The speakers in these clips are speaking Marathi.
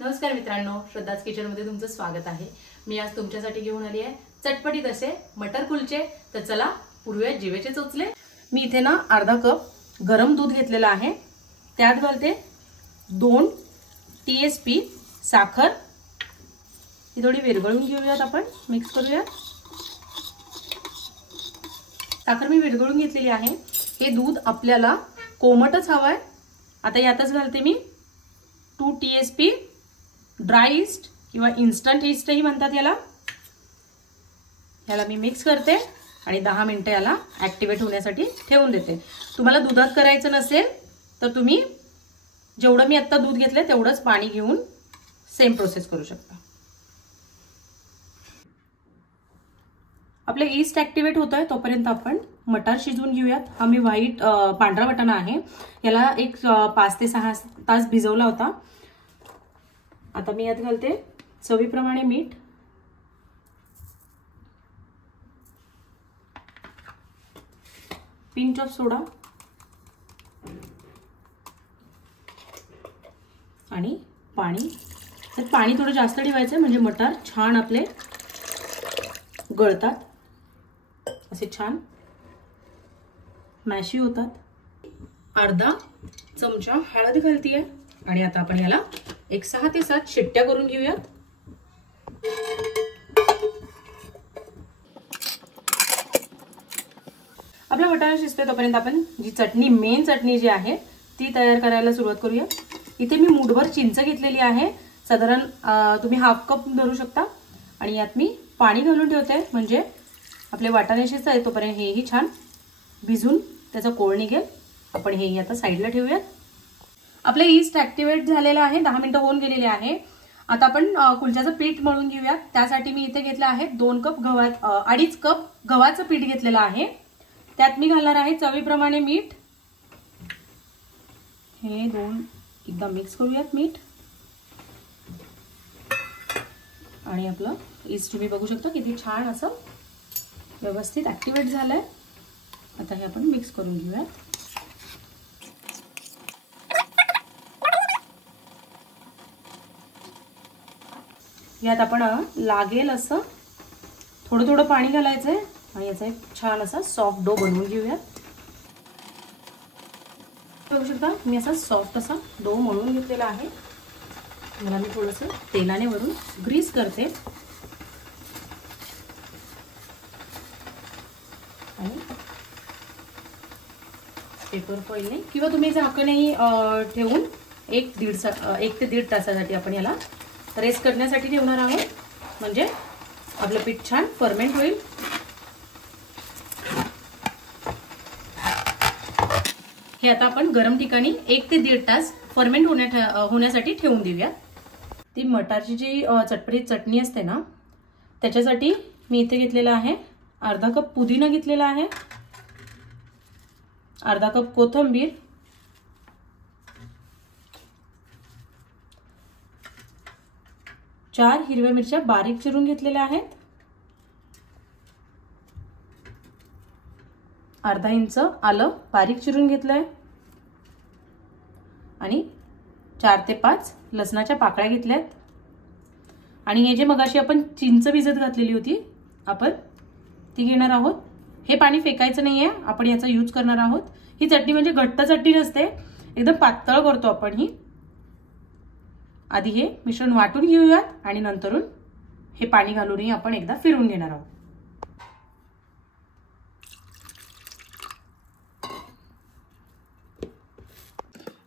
नमस्कार मित्रांनो, श्रद्धाज किचनमध्ये तुमचं स्वागत आहे। मी आज तुमच्यासाठी घेऊन आली आहे चटपटीत असे मटर कुलचे। तर चला पुरूया जिवेचे चोचले। मी इथे ना अर्धा कप गरम दूध घेतलेला आहे, त्यात घालते 2 TSP साखर। ही थोडी विरघळून घेऊयात, आपण मिक्स करूया। साखर मी विरघळून घेतलेली आहे। हे दूध आपल्याला कोमटच हवंय। आता यातच घालते मी 2 TSP ड्राय ईस्ट किंवा इन्स्टंट ईस्ट ही म्हणतात याला। याला मी मिक्स करते आणि 10 मिनिटे याला ऍक्टिव्हेट होण्यासाठी ठेवून देते। तुम्हाला दुधात करायचं नसेल तर तुम्ही जेवढं मी आता दूध घेतले तेवढंच पाणी घेऊन सेम प्रोसेस करू शकता। आपले ईस्ट ऍक्टिव्हेट होतंय तोपर्यंत आपण मटार शिजवून घेऊयात। हा मी व्हाईट पांढरा वाटाणा आहे, याला एक 5 ते 6 तास भिजवला होता। आता मी यात घालते चवीप्रमाणे मीठ, पिंच ऑफ सोडा आणि पाणी। तर पाणी थोडं जास्त ठेवायचं म्हणजे मटार छान आपले गळतात, असे छान मॅशी होतात। अर्धा चमचा हळद घालतीये आणि आता आपण याला एक 6 ते 7 शिट्ट्या करून घेऊयात। आपला वाटाणा शिजतोय तोपर्यंत आपण जी चटणी, मेन चटणी जी आहे ती तयार करायला सुरुवात करूया। इथे मी मूठभर चिंच घेतलेली आहे, साधारण तुम्ही हाफ कप धरू शकता। आणि यात मी पाणी घालून ठेवते म्हणजे आपले वाटाणे शिजतात तोपर्यंत हेही छान भिजून त्याचा कोळ निघेल। आपण हेही आता साईडला ठेवूयात। आपले ईस्ट ऍक्टिव्हेट झालेलं आहे, 10 मिनिटं होऊन गेलेले आहे। आता आपण कुलच्याचं पीठ मळून घेऊयात। त्यासाठी मी इथे घेतलं आहे 2 कप गव्हात 2.5 कप गव्हाचं पीठ घेतलेलं आहे। त्यात मी घालणार आहे चवीप्रमाणे मीठ। हे दोन एकदा मिक्स करूयात मीठ आणि आपलं ईस्ट तुम्ही बघू शकता किती छान असं व्यवस्थित ऍक्टिव्हेट झालंय। आता हे आपण मिक्स करून घेऊयात। यात आपण लागेल असं थोडं थोडं पाणी घालायचंय आणि याचा एक छान असा सॉफ्ट डो बनवून घेऊयात। बघू शकता मी असा सॉफ्ट असा डो मळून घेतलेला आहे। मला मी थोडंसं तेलाने वरून ग्रीस करते आणि पेपर फॉइलने किंवा तुम्ही झाकणही ठेवून 1 ते 1.5 तासासाठी आपण याला रेस्ट करण्यासाठी ठेवणार आहोत, म्हणजे आपलं पीठ छान फर्मेंट होईल। हे आता आपण गरम ठिकाणी 1 ते 1.5 तास फर्मेंट होण्यासाठी ठेवून देऊया। ती मटारची जी चटपटीत चटणी असते ना, त्याच्यासाठी मी इथे घेतलेला आहे अर्धा कप पुदिना घेतलेला आहे, अर्धा कप कोथिंबीर, 4 हिरव्या मिरच्या बारीक चिरून घेतलेल्या आहेत, अर्धा इंच आलं बारीक चिरून घेतलंय आणि 4 ते 5 लसणाच्या पाकळ्या घेतल्यात। आणि हे जे मगाशी आपण चिंच भिजत घातलेली होती आपण ती घेणार आहोत। हे पाणी फेकायचं नाहीये, आपण याचा यूज करणार आहोत। ही चटणी म्हणजे घट्ट चटणी नसते, एकदम पातळ करतो आपण ही। आधी हे मिश्रण वाटून घेऊयात आणि नंतरून हे पाणी घालूनही आपण एकदा फिरवून घेणार आहोत।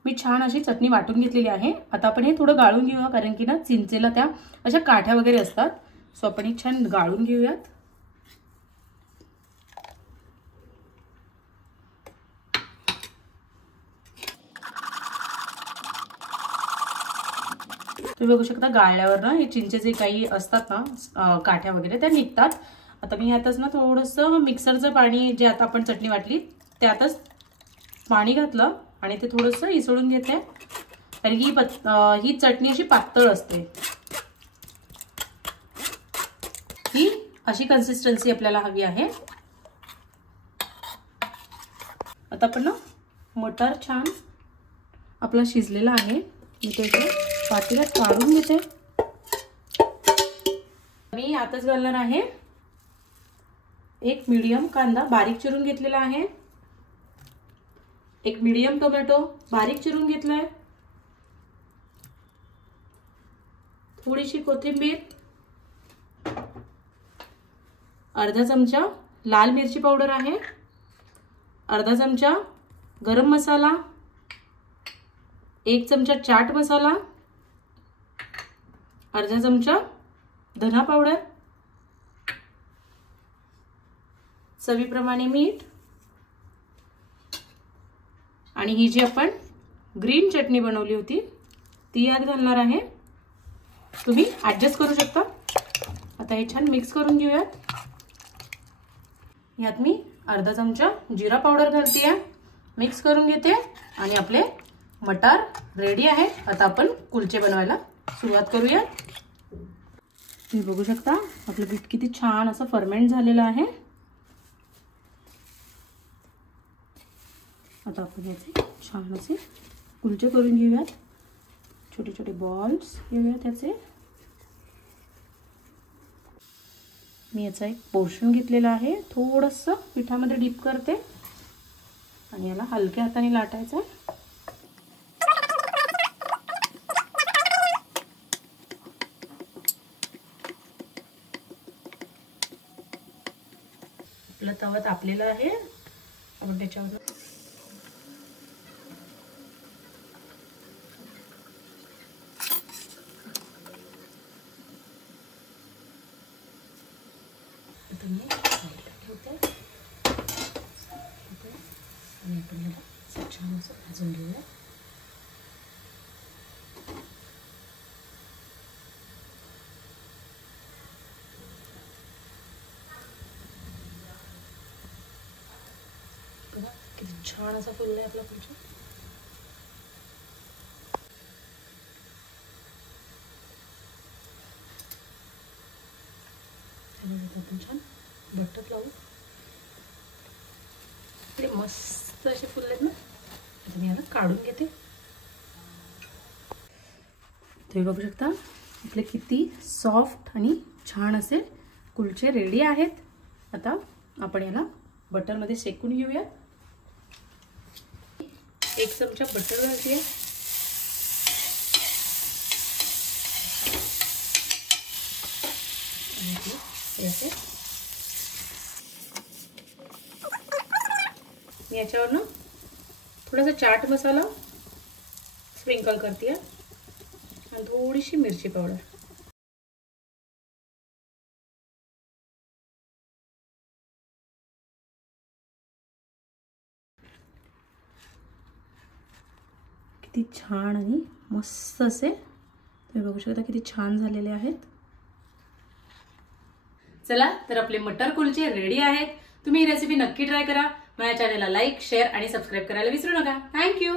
मी छान अशी चटणी वाटून घेतलेली आहे। आता आपण हे थोडं गाळून घेऊया, कारण की ना चिंचेला त्या अशा काठ्या वगैरे असतात, सो आपण हे छान गाळून घेऊयात। तुम्ही बघू शकता गाळल्यावर ना हे चिंचेचे काही असतात ना काठ्या वगैरे त्या निघतात। आता मी ह्यातच ना थोडंसं मिक्सरचं पाणी जे आता आपण चटणी वाटली त्यातच पाणी घातलं आणि ते थोडंसं इसळून घेते, कारण की ही चटणी अशी पातळ असते। ही अशी कन्सिस्टन्सी आपल्याला हवी आहे। आता आपण ना मटार छान आपला शिजलेला आहे, मी ते पातेल्यात काढून घेते. मी आताच घालणार आहे एक मीडियम कांदा बारीक चिरून घेतलेला आहे, एक मीडियम टोमॅटो बारीक चिरून घेतलाय, थोडीशी कोथिंबीर, अर्धा चमचा लाल मिरची पावडर आहे, अर्धा चमचा गरम मसाला, एक चमचा चाट मसाला, अर्धा चमचा धना पावडर, चवीप्रमाणे मीठ आणि ही जी आपण ग्रीन चटणी बनवली होती ती यात घालणार आहे. तुम्ही ऍडजस्ट करू शकता. आता हे छान मिक्स करून घेऊयात. यात मी अर्धा चमचा जिरा पावडर घालते, मिक्स करून घेते आणि आपले मटार रेडी आहे. आता आपण कुलचे बनवायला सुरुवात करूया. तुम्ही बघू शकता आपलं पीठ किती छान असं फर्मेंट झालेलं आहे. आता आपण याचे छान असे कुलचे करून घेऊयात. छोटे छोटे बॉल्स घेऊयात याचे. मी याचा एक पोर्शन घेतलेला आहे, थोडंसं पिठामध्ये डीप करते आणि याला हलक्या हाताने लाटायचं आहे. आपला तवा तापलेला आहे. आपण त्याच्यावर ठेवते आणि आपण याला छान असं भाजून घेऊया. बघा किती छान असा फुललाय आपला कुलचा. आपण छान बटर लावू. मस्त असे फुललेत ना. आता मी याला काढून घेते. तुम्ही बघू शकता आपले किती सॉफ्ट आणि छान असे कुलचे रेडी आहेत. आता आपण याला बटरमध्ये शेकून घेऊया. एक चमचा बटर घालते. मी याच्यावर ना थोडासा चाट मसाला स्प्रिंकल करते आणि थोडीशी मिरची पावडर. किती छान आणि मस्त असे तुम्ही बघू शकता किती छान झालेले आहेत. चला तर आपले मटर कुलचे रेडी आहेत. तुम्ही ही रेसिपी नक्की ट्राय करा. माझ्या चॅनलला लाईक, शेअर आणि सबस्क्राईब करायला विसरू नका. थँक्यू.